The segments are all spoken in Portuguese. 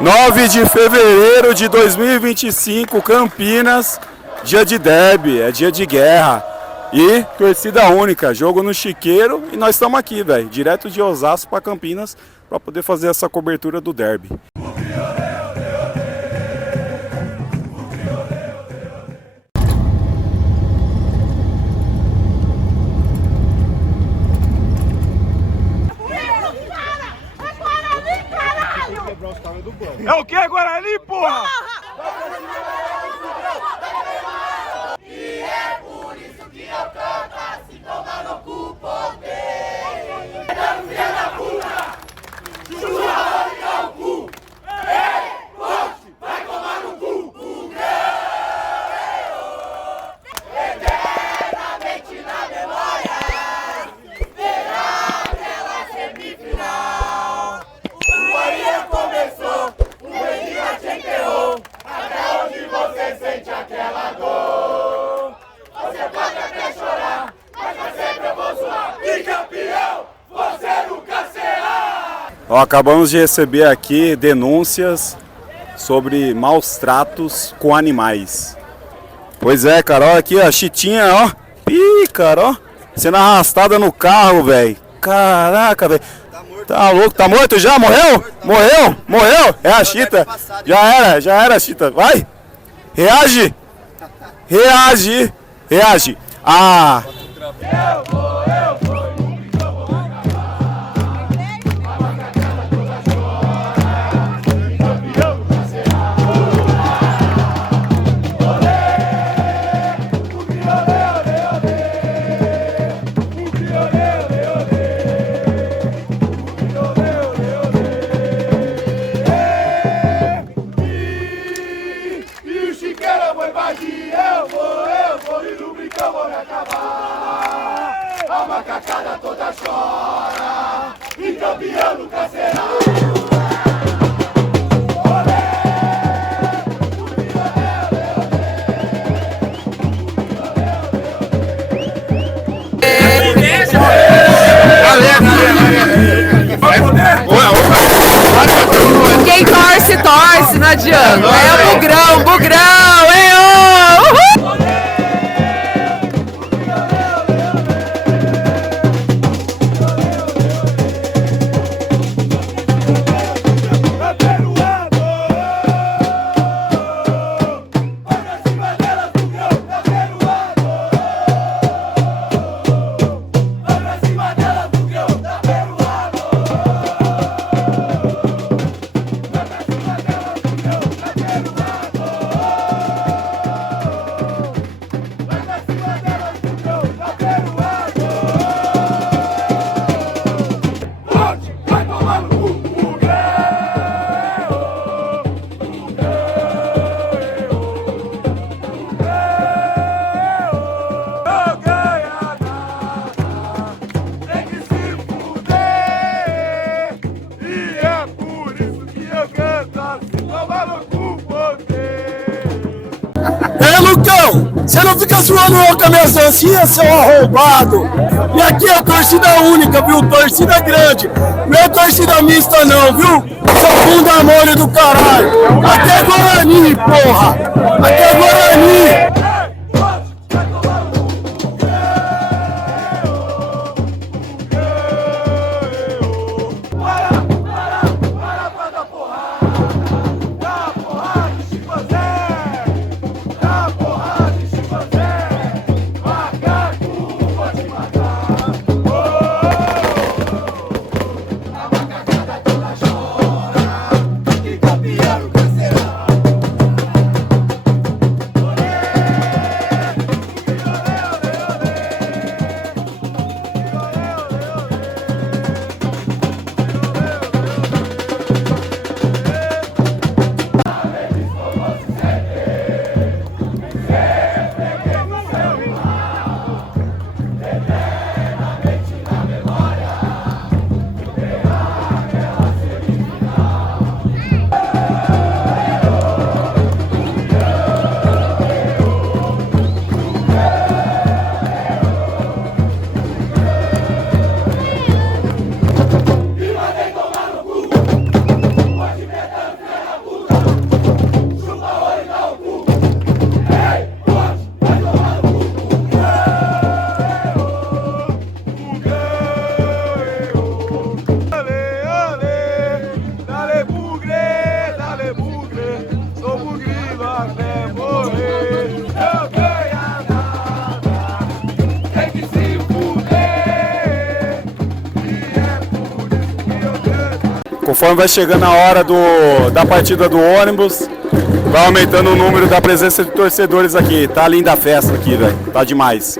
9 de fevereiro de 2025, Campinas, dia de derby, é dia de guerra. E torcida única, jogo no Chiqueiro e nós estamos aqui, velho, direto de Osasco para Campinas para poder fazer essa cobertura do derby. É o que, Guarani, porra? E é por isso que eu canto assim, toma no cu, poder. Filha da puta, chuva vai ficar o cu. Ei, poste, vai tomar no cu. O eternamente na memória será aquela semifinal. O Bahia começou. Até onde você sente aquela dor. Você pode até chorar, mas vai sempre eu vou zoar. E campeão, você nunca será. Ó, acabamos de receber aqui denúncias sobre maus tratos com animais. Pois é, cara, ó, aqui, ó, Chitinha, ó. Ih, cara, ó, sendo arrastada no carro, velho. Caraca, velho. Tá louco, tá morto já? Morreu? Morreu? Morreu? É a Chita. Já era a Chita. Vai! Reage! Reage! Reage! Ah! Eu vou. A macacada toda chora, e campeão nunca será. Quem torce, torce, não adianta. É o bugrão, é o... Uhul! Lucão, você não fica zoando eu com a minha dancinha, seu arrombado. E aqui é torcida única, viu? Torcida grande. Não é torcida mista não, viu? Seu bunda mole do caralho. Aqui é Guarani, porra. Aqui é Guarani. conforme vai chegando a hora da partida do ônibus, vai aumentando o número da presença de torcedores aqui. Tá linda a festa aqui, velho. Tá demais.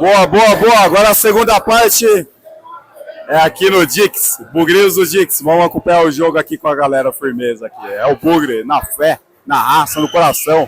Boa, boa, boa. Agora a segunda parte é aqui no Dix, Bugreiros do Dix. Vamos acompanhar o jogo aqui com a galera firmeza aqui. É o Bugre, na fé, na raça, no coração.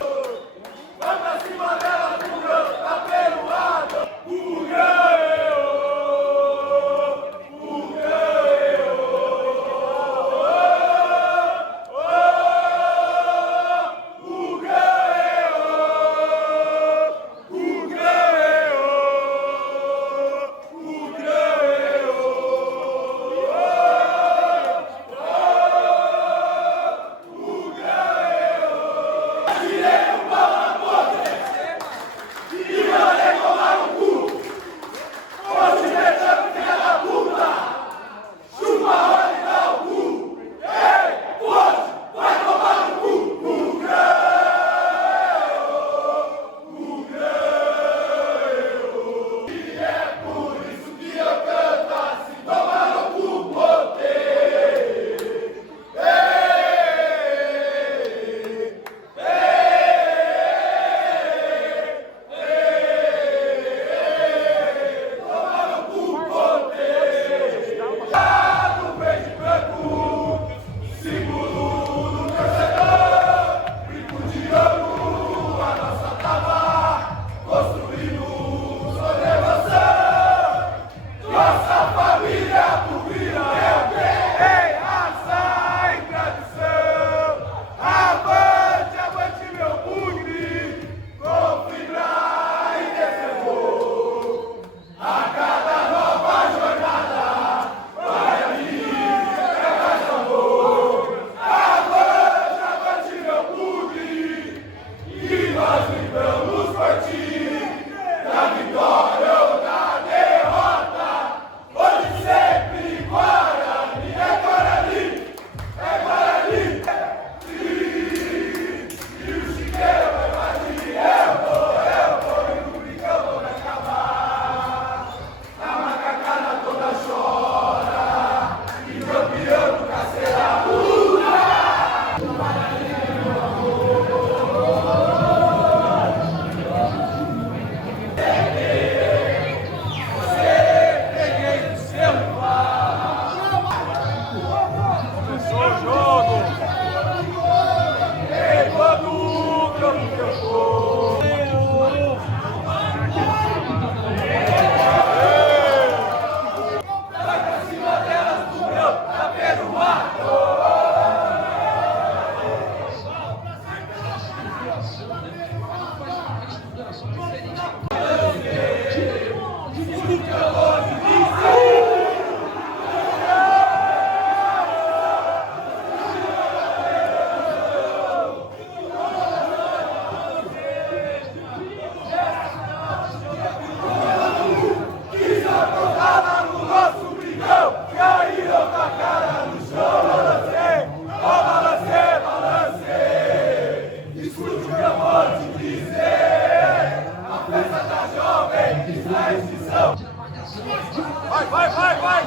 Vai, vai, vai, vai!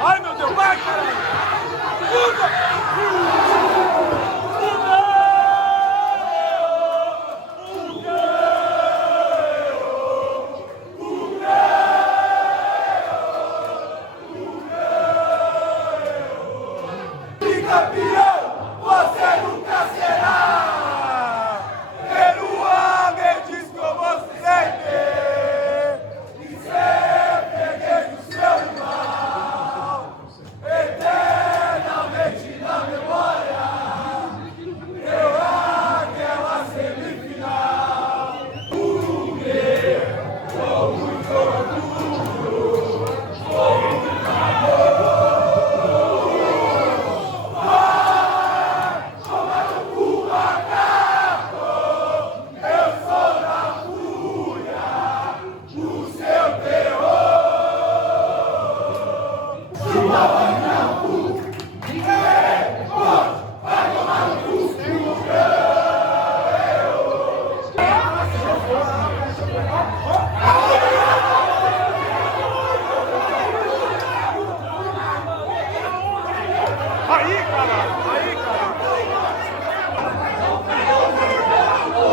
Ai, meu Deus, vai, caralho! Campeão, você nunca será! Peruá, me diz como sempre! E sempre erguei o seu rival, eternamente na memória, eu aquela semifinal. O meu, com muito orgulho,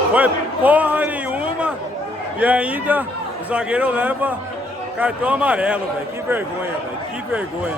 foi porra nenhuma e E ainda o zagueiro leva cartão amarelo, velho. Que vergonha, velho. Que vergonha.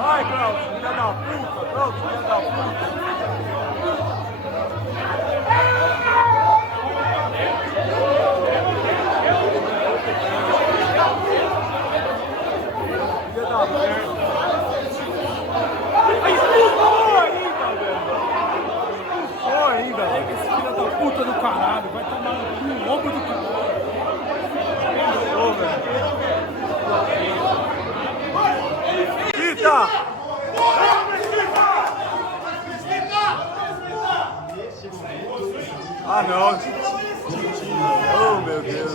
Vai, Cláudio, filha da puta, Cláudio, filha da puta. Filha da merda. Expulsou ainda, velho. Expulsou ainda, velho. Esse filho da puta do caralho. Vai tomar no cu, ombro do caralho. Expulsou, velho. Mesquita! Ah, não. Oh, meu Deus.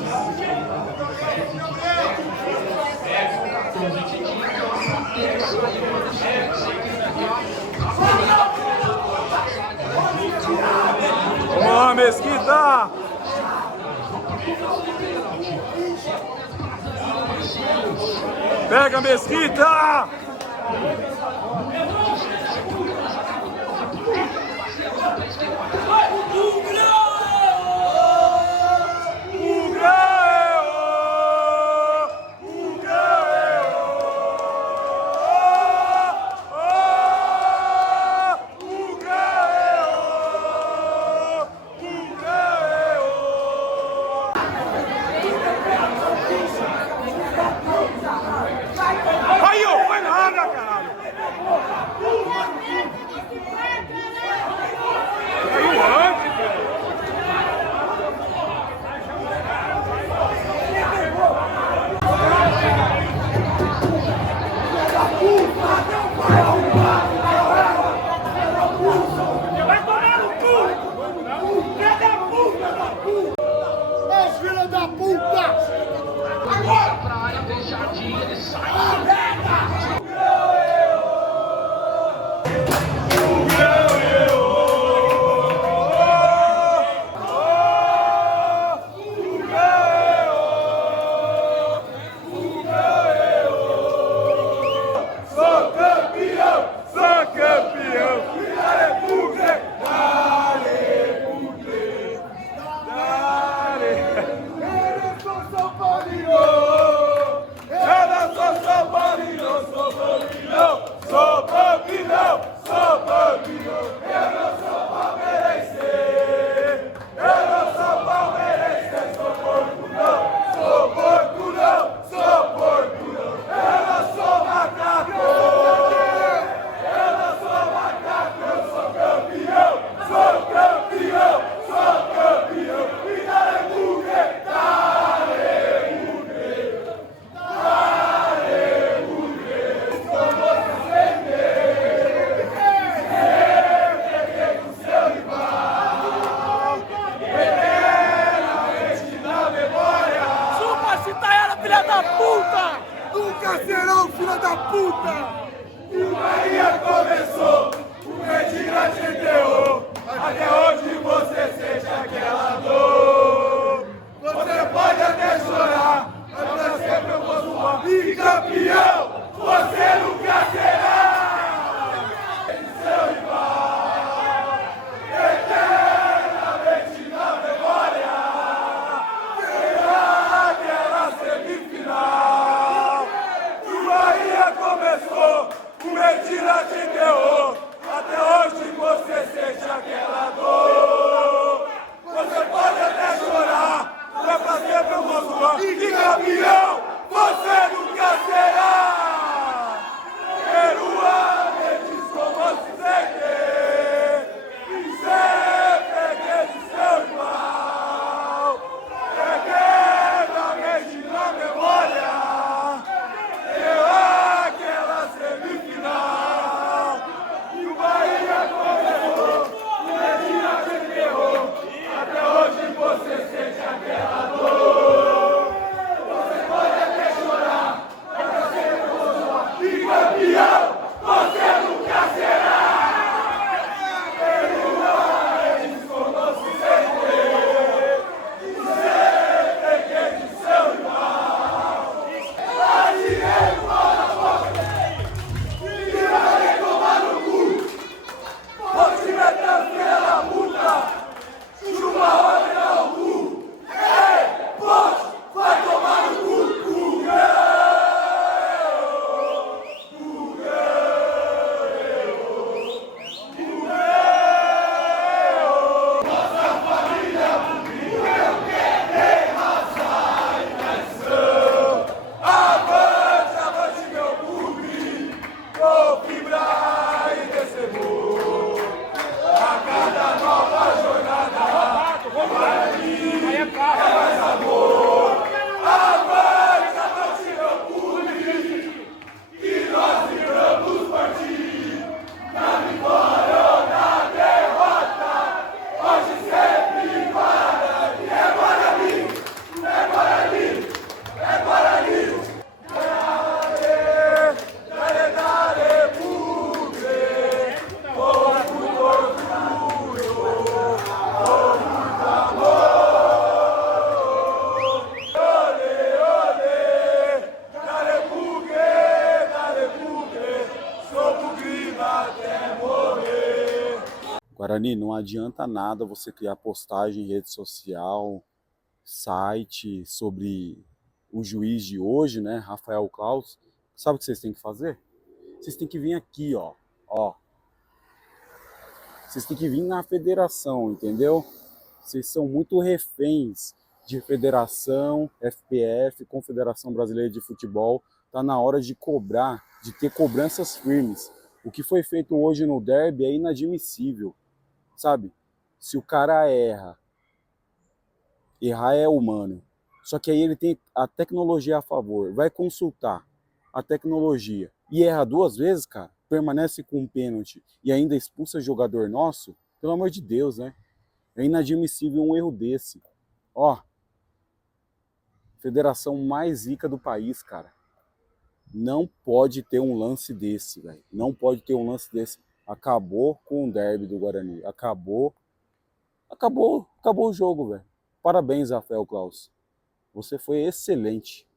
Vamos lá, Mesquita! Pega, Mesquita! Aí, ó, vai nada, caralho! começou, o Medina te enterrou. Até hoje você sente aquela dor. Você pode até chorar, mas pra sempre eu vou zoar. E campeão, você nunca será. Seu rival, eternamente na memória, será aquela semifinal. O Bahia começou, o Medina te enterrou. Até hoje você sente aquela dor. Você pode até chorar, mas pra sempre eu vou zoar. E campeão, você nunca será. Peruá, me diz como se sente. E sempre que de seu igual. Eternamente na memória, deu aquela semifinal. E o Bahia começou, o Medina te enterrou. Até hoje você sente aquela dor. Você pode até chorar, mas sempre eu vou zoar. E campeão, você nunca será. Peruá, eles como se sente. E sempre que de seu igual. Brasileiro, bola fora. E vai tomar no cu. Vou te meter pela puta. Chupa roda no cu. Ei, pote, vai tomar no cu. Avante, avante, meu clube. Vou vibrar e descer morro. A cada nova jornada, Guarani é mais amor. Avante, avante, meu clube. E nós vibramos por ti. Na vitória ou na derrota, hoje sempre Guarani. É Guarani, é Guarani, é Guarani. Dale, dale, dale, pugre. Por muito orgulho, por muito amor. Olê, olê, dale, pugre, sou pugrima até morrer. Guarani, não adianta nada você criar postagem em rede social, site sobre o juiz de hoje, né, Rafael Claus. Sabe o que vocês têm que fazer? Vocês têm que vir aqui, ó. Vocês têm que vir na federação, entendeu? Vocês são muito reféns de federação, FPF, Confederação Brasileira de Futebol. Tá na hora de cobrar, de ter cobranças firmes. O que foi feito hoje no derby é inadmissível, sabe? Se o cara erra é humano. Só que aí ele tem a tecnologia a favor, vai consultar a tecnologia e erra duas vezes, cara, permanece com um pênalti e ainda expulsa jogador nosso, pelo amor de Deus, né? É inadmissível um erro desse. Ó, federação mais zica do país, cara. Não pode ter um lance desse, velho. Não pode ter um lance desse. Acabou com o derby do Guarani. Acabou o jogo, velho. Parabéns, Rafael Claus. Você foi excelente.